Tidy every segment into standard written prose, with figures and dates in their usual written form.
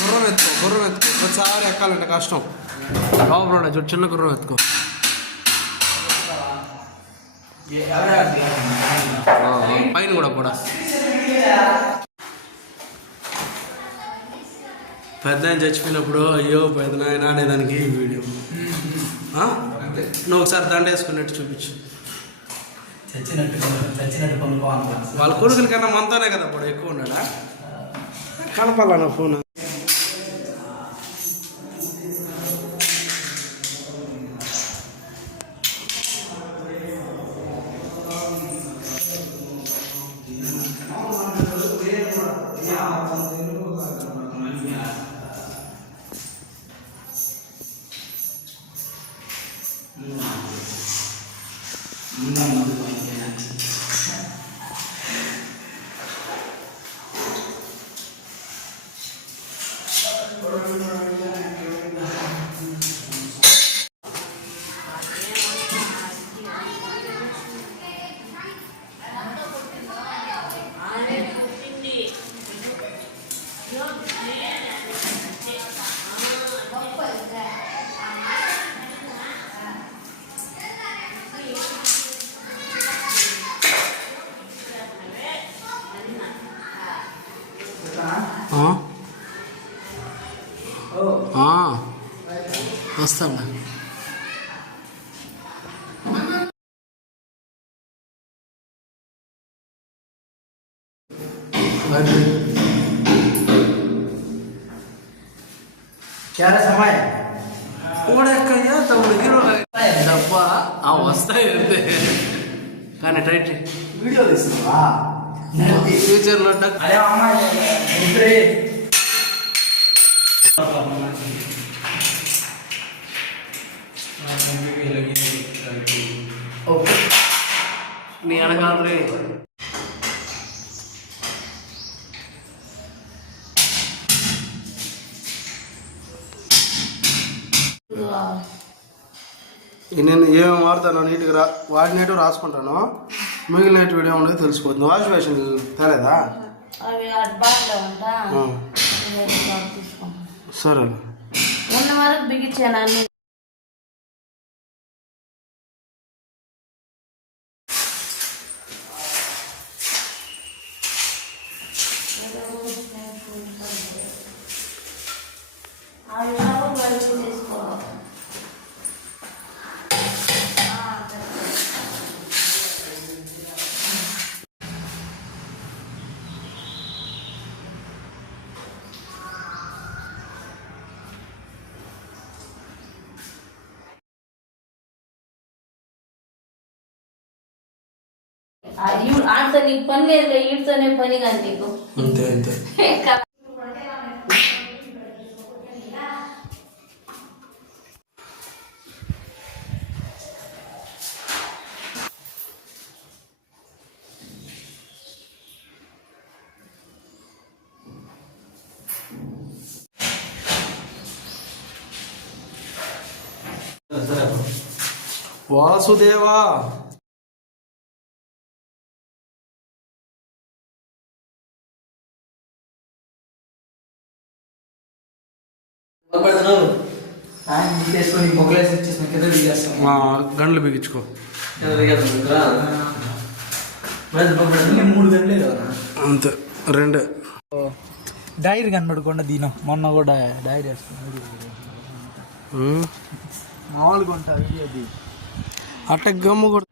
గుర్రం ఎత్తుకో ఒకసారి ఎక్కాలంటే కష్టం. లోపల ఉండే చూడు, చిన్న గుర్రం ఎత్తుకో. పైన కూడా పెద్ద ఆయన చచ్చిపోయినప్పుడు అయ్యో పెద్ద నాయన అనేదానికి వీడియో. నువ్వు ఒకసారి దండ వేసుకున్నట్టు చూపించు. వాళ్ళ కొడుకుల కన్నా మనతోనే కదా ఇప్పుడు ఎక్కువ ఉన్నాడా. కనపాలన్న ఫోన్. వస్తాడా? తమ్ముడు హీరో డబ్బా వస్తాయి అంతే. కానీ టైట్ వీడియో తీస్తున్నా ఫ్యూచర్లో నీ అనగానే నేను ఏమేమి వాడతాను నీట్గా వాడినట్టు రాసుకుంటాను. మిగిలిన వీడియో ఉండేది తెలిసిపోతుంది. వాష్ మెషిన్ తేలేదా? సరే ఉన్న వరకు బిగించాను అన్ని. ఆడితో నీకు పని లేదు, వీటితోనే పని కాదు నీకు. అంతే అంతే. వాసుదేవా గంటలు బిగించుకో. 3 గంటలే కదా అంతే. 2 డైరీ కనబడకుండా దీనం. మొన్న కూడా డైరీ వేసుకున్నాడు మామూలుగా ఉంటుంది అది అట్ట గమ్ము కూడా.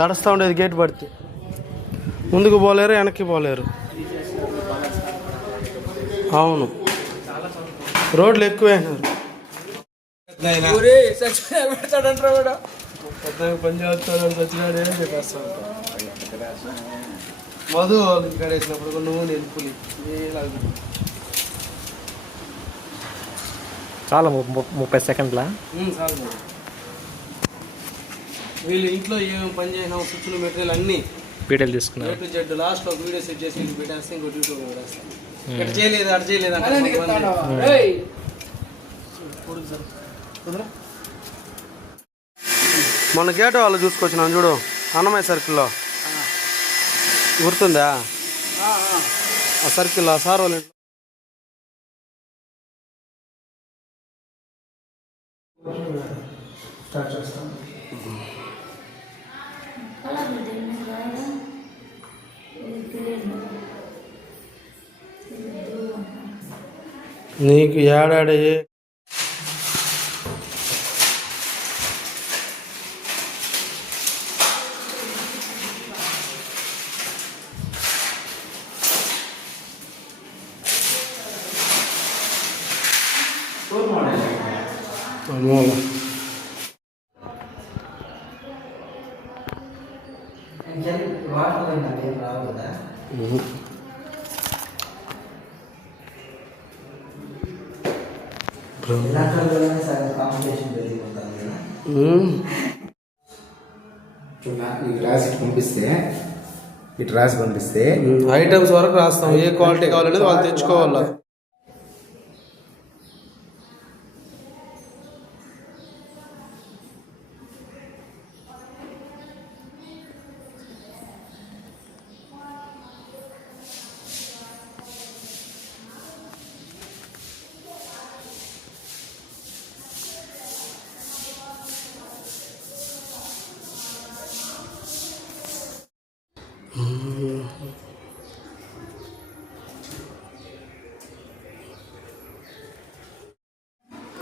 తడుస్తూ ఉండేది గేట్ పడితే. ముందుకు పోలేరు, వెనక్కి పోలేరు. అవును, రోడ్లు ఎక్కువైనారు. మధు వాళ్ళకి కడేసినప్పుడు నువ్వు నేను పులి చాలా 30 సెకండ్లా. చాలు. వీళ్ళు ఇంట్లో ఏం పని చేసినా స్విచ్లు మెటీరియల్ అన్నీ పీటలు తీసుకున్నారు. జెడ్ లాస్ట్ ఒక వీడియో సెట్ చేసి వీళ్ళు పెట్టేస్తే ఇంకో యూట్యూబ్ పెట్టేస్తాం. ఇక్కడ చేయలేదు, అటు చేయలేదు అంటే మొన్న గేట్ వాళ్ళు చూసుకొచ్చినాం చూడు, అన్నమయ్య సర్కిల్లో గుర్తుందా? ఆ సర్కిల్లో సార్ వాళ్ళు స్టార్ట్ చేస్తాం. నీకు ఏడాడే ఇటు రాసి పంపిస్తే ఐటమ్స్ వరకు రాస్తాం, ఏ క్వాలిటీ కావాలనేది వాళ్ళు తెచ్చుకోవాలి.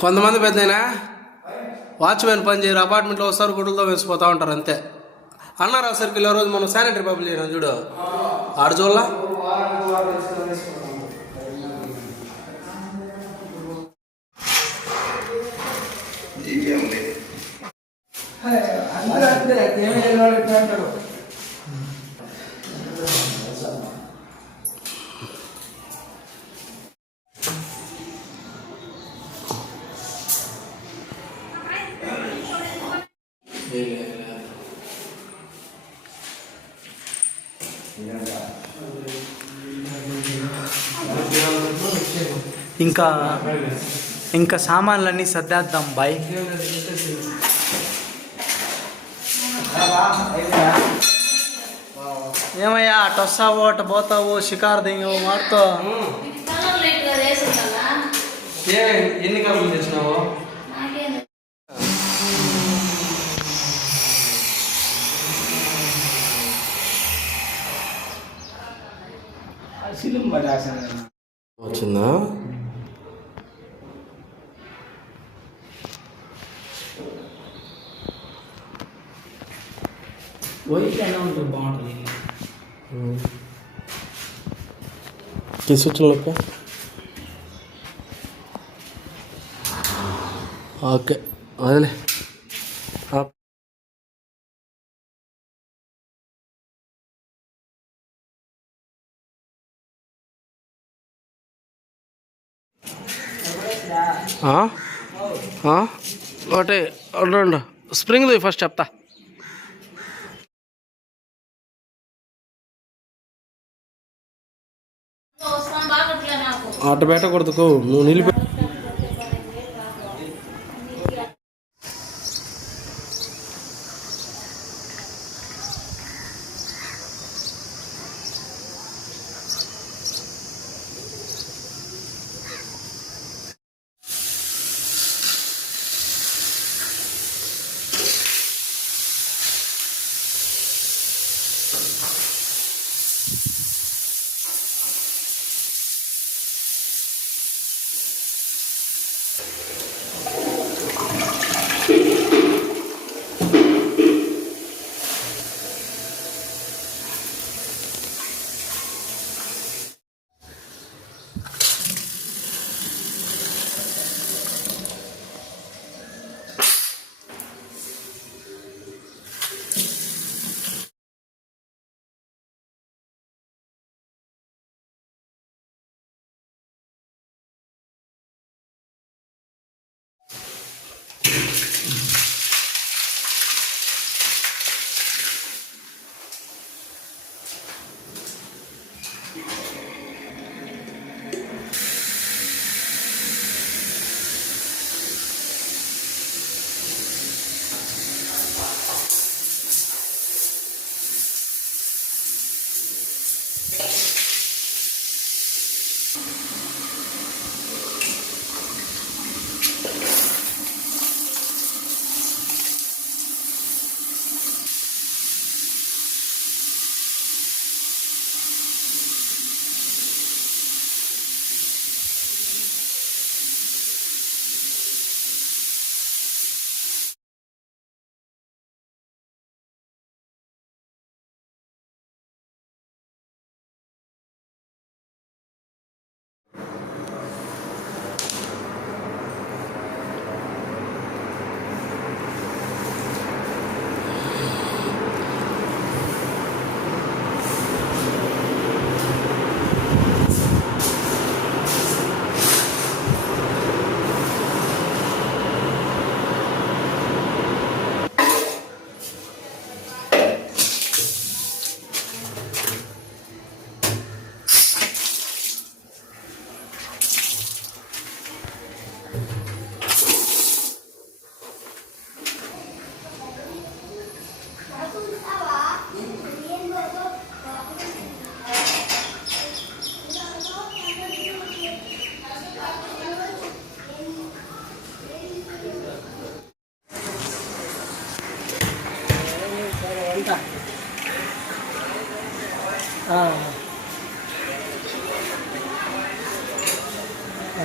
కొంతమంది పెద్దయినా వాచ్మెన్ పని చేయరు, అపార్ట్మెంట్లో వస్తారు, గుడ్లతో వేసిపోతూ ఉంటారు అంతే. అన్నారావు సర్కిల్ రోజు మనం శానిటరీ పబ్లిక్ చేయడం చూడు, ఆడ చూడలా ఇంకా సామాన్లన్నీ సర్దేద్దాం బాయ్. ఏమయ్యా అటు వస్తావో అటు పోతావో షికారు దింగవు మారుతో. ఎన్ని కలర్లు తెచ్చినావు? వచ్చిందా? తీసుకొచ్చిన ఓకే అదేలే. ఒకటే రెండు స్ప్రింగ్ ఫస్ట్ చెప్తా. అటు పెట్టకూడదు, నువ్వు నిలిపి.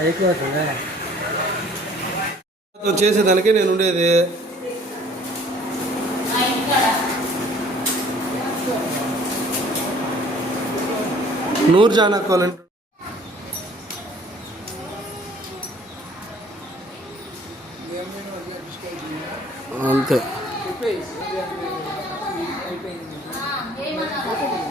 ఎక్కువ అవుతుందా? చేసేదానికి నేను ఉండేది. మా ఇంటికాడ నూరు జాన్ అక్కోవాలంటే అంతే. ఏమన్నా